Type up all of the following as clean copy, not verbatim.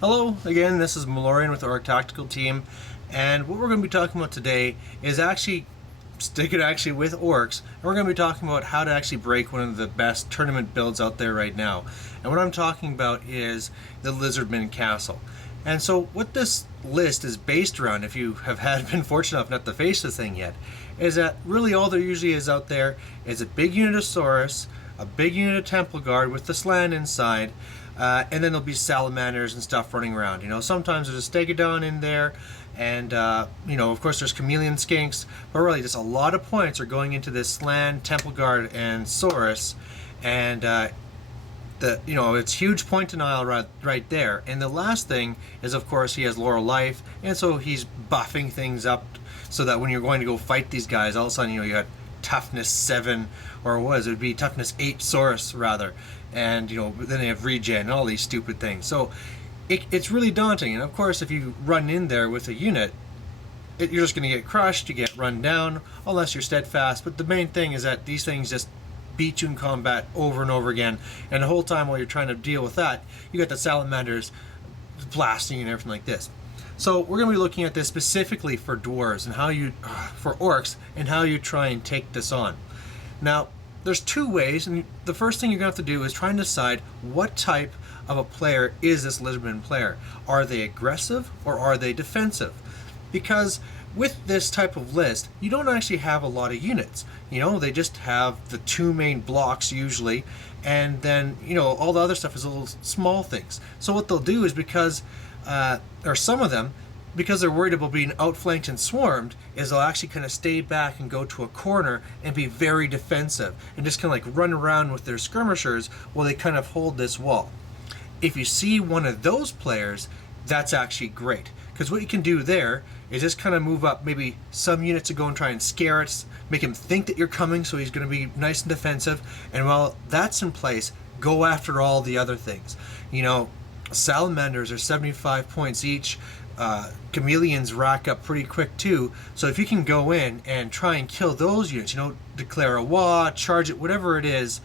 Hello again, this is Malorian with the Orc Tactical Team, and what we're going to be talking about today is actually sticking with Orcs, and we're going to be talking about how to actually break one of the best tournament builds out there right now. And what I'm talking about is the Lizardmen Castle. And so what this list is based around, if you have been fortunate enough not to face this thing yet, is that really all there usually is out there is a big unit of Saurus, a big unit of Temple Guard with the Slan inside, and then there'll be salamanders and stuff running around. Sometimes there's a stegodon in there, and of course there's chameleon skinks, but really just a lot of points are going into this Slan, Temple Guard, and Saurus, and it's huge point denial right there. And the last thing is, of course, he has Laurel Life, and so he's buffing things up so that when you're going to go fight these guys, all of a sudden you got toughness 7, or what is it? It would be toughness 8 Saurus rather, and then they have regen and all these stupid things. So it's really daunting. And of course, if you run in there with a unit, you're just going to get crushed. You get run down unless you're steadfast. But the main thing is that these things just beat you in combat over and over again, and the whole time while you're trying to deal with that, you got the salamanders blasting and everything like this. So we're going to be looking at this specifically for dwarves and for orcs, and how you try and take this on. Now, there's two ways, and the first thing you're going to have to do is try and decide what type of a player is this lizardman player. Are they aggressive or are they defensive? Because with this type of list, you don't actually have a lot of units. They just have the 2 main blocks usually, and then all the other stuff is little small things. So what they'll do is, because or some of them, because they're worried about being outflanked and swarmed, is they'll actually kind of stay back and go to a corner and be very defensive and just kind of like run around with their skirmishers while they kind of hold this wall. If you see one of those players, that's actually great, because what you can do there is just kind of move up maybe some units to go and try and scare it, make him think that you're coming, so he's going to be nice and defensive. And while that's in place, go after all the other things. Salamanders are 75 points each. Chameleons rack up pretty quick too, so if you can go in and try and kill those units, declare a war, charge it, whatever it is,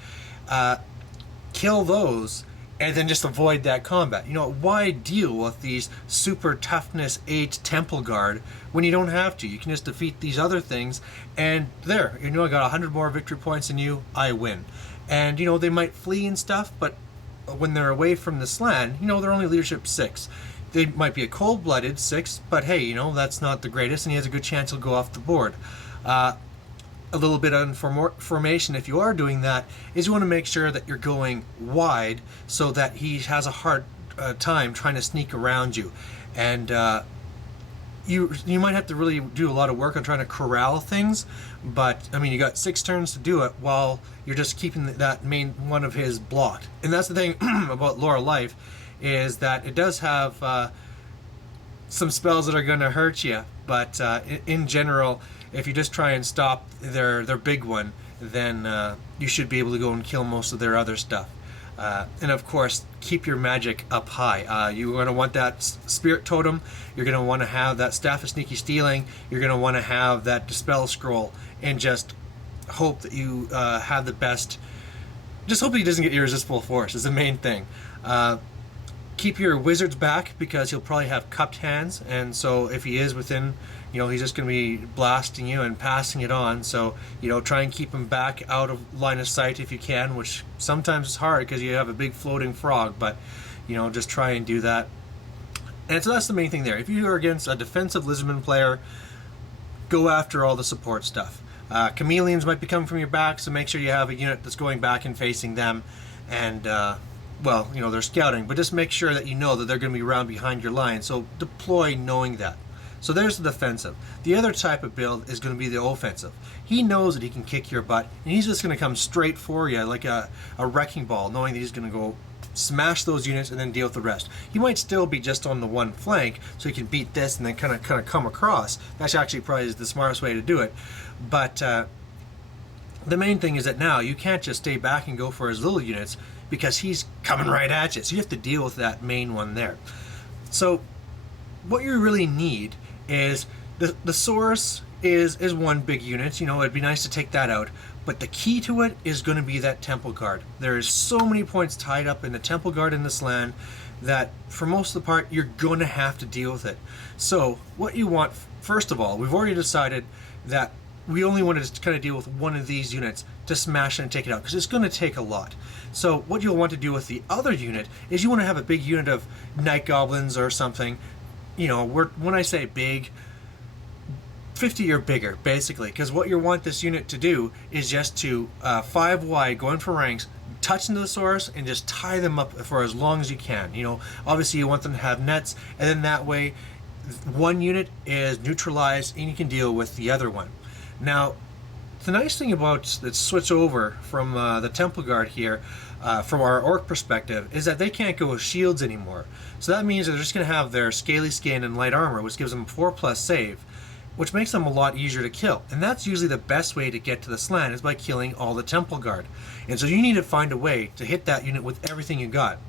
kill those, and then just avoid that combat. Why deal with these super toughness 8 Temple Guard when you don't have to? You can just defeat these other things, and there, I got 100 more victory points than you, I win. And they might flee and stuff, but when they're away from the Slan, they're only leadership 6. They might be a cold-blooded 6, but hey, that's not the greatest, and he has a good chance he'll go off the board. A little bit on formation, if you are doing that, is you want to make sure that you're going wide so that he has a hard time trying to sneak around you. And you might have to really do a lot of work on trying to corral things, but you got 6 turns to do it while you're just keeping that main one of his blocked. And that's the thing about Laurel Life, is that it does have some spells that are going to hurt you, but in general, if you just try and stop their big one, then you should be able to go and kill most of their other stuff. And of course, keep your magic up high. You're going to want that spirit totem, you're going to want to have that staff of sneaky stealing, you're going to want to have that dispel scroll, and just hope that you have the best. Just hope he doesn't get irresistible force is the main thing. Keep your wizards back, because he'll probably have cupped hands, and so if he is within, he's just going to be blasting you and passing it on. So try and keep him back out of line of sight if you can, which sometimes is hard because you have a big floating frog, but just try and do that. And so that's the main thing there. If you are against a defensive lizardman player, go after all the support stuff. Chameleons might be coming from your back, so make sure you have a unit that's going back and facing them, and they're scouting, but just make sure that that they're going to be around behind your line, so deploy knowing that. So there's the defensive. The other type of build is going to be the offensive. He knows that he can kick your butt, and he's just going to come straight for you like a wrecking ball, knowing that he's going to go smash those units and then deal with the rest. He might still be just on the one flank, so he can beat this and then kind of come across. That's actually probably the smartest way to do it. But the main thing is that now you can't just stay back and go for his little units, because he's coming right at you. So you have to deal with that main one there. So what you really need is the Saurus is one big unit. It'd be nice to take that out, but the key to it is going to be that Temple Guard. There is so many points tied up in the Temple Guard in this land that for most of the part you're going to have to deal with it. So what you want, first of all, we've already decided that we only want to kind of deal with one of these units to smash it and take it out, because it's going to take a lot. So what you'll want to do with the other unit is you want to have a big unit of night goblins or something. You know, when I say big, 50 or bigger, basically, because what you want this unit to do is just to 5 wide, going for ranks, touch into the source and just tie them up for as long as you can. You know, obviously you want them to have nets, and then that way one unit is neutralized and you can deal with the other one. Now, the nice thing about let's switch over from the Temple Guard here, from our Orc perspective, is that they can't go with shields anymore. So that means they're just going to have their scaly skin and light armor, which gives them 4+ save, which makes them a lot easier to kill. And that's usually the best way to get to the slant, is by killing all the Temple Guard. And so you need to find a way to hit that unit with everything you got.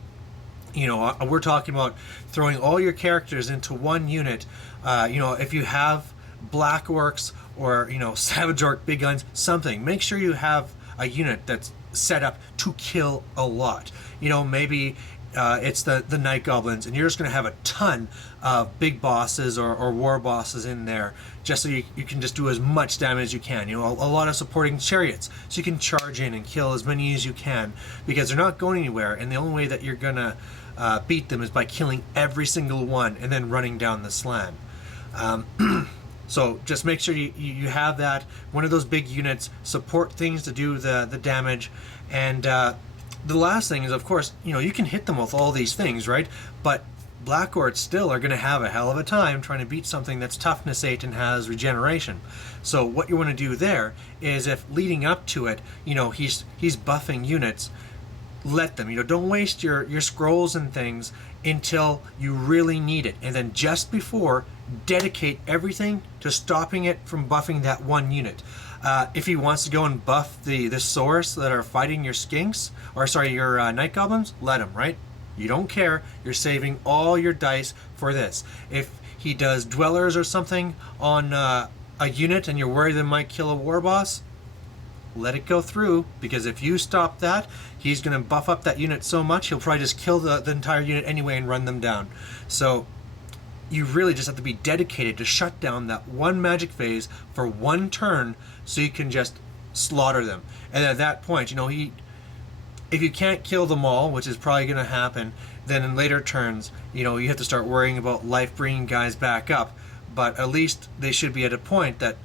You know, we're talking about throwing all your characters into one unit. You know, if you have Black Orcs or, you know, Savage Orc big guns, something, make sure you have a unit that's set up to kill a lot. You know, maybe it's the Night Goblins, and you're just going to have a ton of big bosses or war bosses in there, just so you can just do as much damage as you can. You know, a lot of supporting chariots, so you can charge in and kill as many as you can, because they're not going anywhere, and the only way that you're going to beat them is by killing every single one and then running down the slan. So just make sure you have that, one of those big units, support things to do the damage. And the last thing is, of course, you know, you can hit them with all these things, right? But Black Orcs still are going to have a hell of a time trying to beat something that's toughness 8 and has regeneration. So what you want to do there is, if leading up to it, you know, he's buffing units, let them, you know, don't waste your scrolls and things until you really need it, and then just before, dedicate everything to stopping it from buffing that one unit. If he wants to go and buff the source that are fighting your skinks, or sorry, your night goblins, let him, right? You don't care. You're saving all your dice for this. If he does dwellers or something on a unit and you're worried they might kill a war boss, let it go through, because if you stop that, he's going to buff up that unit so much he'll probably just kill the entire unit anyway and run them down. So you really just have to be dedicated to shut down that one magic phase for one turn, so you can just slaughter them. And at that point, you know, if you can't kill them all, which is probably going to happen, then in later turns, you know, you have to start worrying about life bringing guys back up. But at least they should be at a point that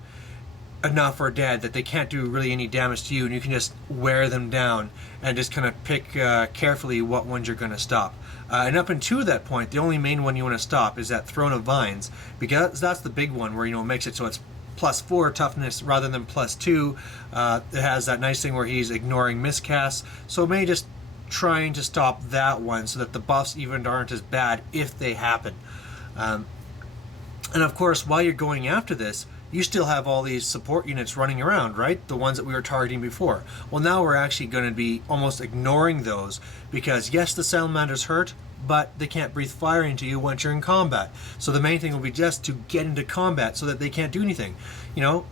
enough are dead that they can't do really any damage to you, and you can just wear them down and just kind of pick carefully what ones you're going to stop. And up until that point, the only main one you want to stop is that Throne of Vines, because that's the big one where, you know, it makes it so it's +4 toughness rather than +2. It has that nice thing where he's ignoring miscasts, so maybe just trying to stop that one so that the buffs even aren't as bad if they happen. And of course, while you're going after this, you still have all these support units running around, right? The ones that we were targeting before. Well, now we're actually going to be almost ignoring those, because yes, the salamanders hurt, but they can't breathe fire into you once you're in combat. So the main thing will be just to get into combat so that they can't do anything. You know,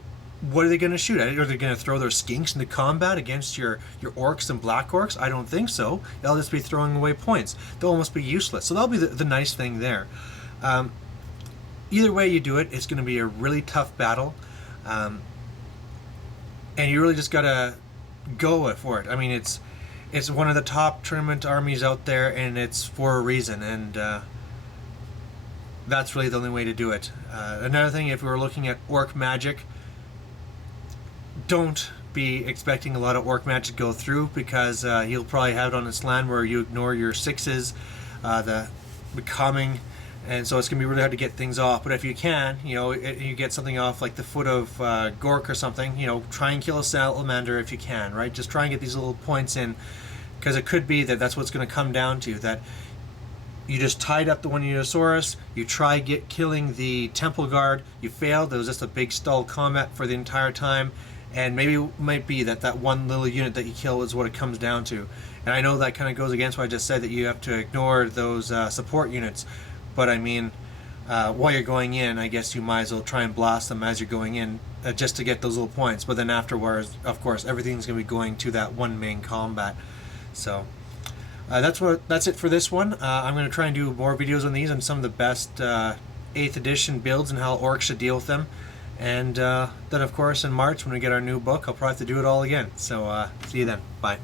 what are they going to shoot at? Are they going to throw their skinks into combat against your orcs and black orcs? I don't think so. They'll just be throwing away points. They'll almost be useless. So that'll be the nice thing there. Either way you do it, it's going to be a really tough battle, and you really just got to go for it. I mean, it's one of the top tournament armies out there, and it's for a reason, and that's really the only way to do it. Another thing, if we were looking at Orc Magic, don't be expecting a lot of Orc Magic to go through, because you'll probably have it on this land where you ignore your 6s, the becoming, and so it's going to be really hard to get things off. But if you can, you know, you get something off like the Foot of Gork or something, you know, try and kill a salamander if you can, right? Just try and get these little points in, because it could be that that's what's going to come down to, that you just tied up the one Uniosaurus, you try killing the Temple Guard, you failed, there was just a big stall combat for the entire time, and maybe it might be that one little unit that you kill is what it comes down to. And I know that kind of goes against what I just said, that you have to ignore those support units. But I mean, while you're going in, I guess you might as well try and blast them as you're going in, just to get those little points. But then afterwards, of course, everything's going to be going to that one main combat. So, That's it for this one. I'm going to try and do more videos on these and some of the best 8th edition builds and how orcs should deal with them. And then, of course, in March when we get our new book, I'll probably have to do it all again. So see you then. Bye.